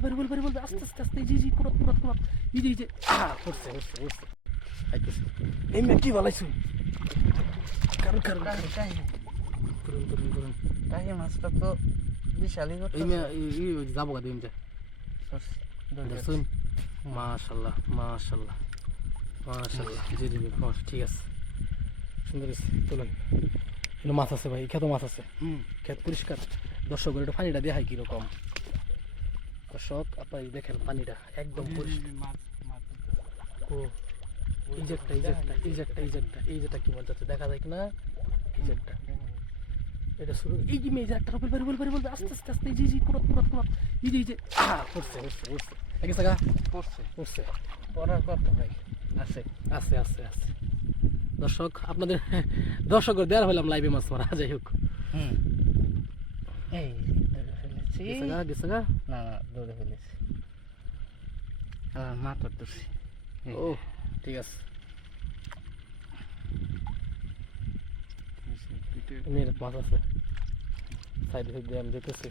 বল আস্তে আস্তে আস্তে জি কুরত এই যে করছে আইতেছে এই মে কি বলাইছো কারণ করুন তাই মাছটা তো বিশালই এই মে যাবো গা দিন যা দেখুন মাশাআল্লাহ জি ঠিক আছে সুন্দর চলুন এখানে মাছ আছে ভাই খেতে মাছ আছে খেত পরিষ্কার দর্শকের একটু পানিটা দেখায় কিরকম দর্শক আপনার দেখেন পানিটা একদম পরিষ্কার ও এই যেটা কি বলতে দেখা যায় কিনা এই যেটা এটা শুরু এই কি মেয়ে একটা বল আস্তে আস্তে জি কুরত এই যে করছে আগে সাগা পড়ছে পড়ার কথা ভাই আছে দর্শক আপনাদের দর্শকের দেওয়ার হলাম লাইভে মাছ মারা যাই হোক এই ধরে ফেলেছি গেছে গা না ধরে ফেলেছি মাথা ধরছি ও ঠিক আছে মাছ আছে সাইডে আমি যেতেছি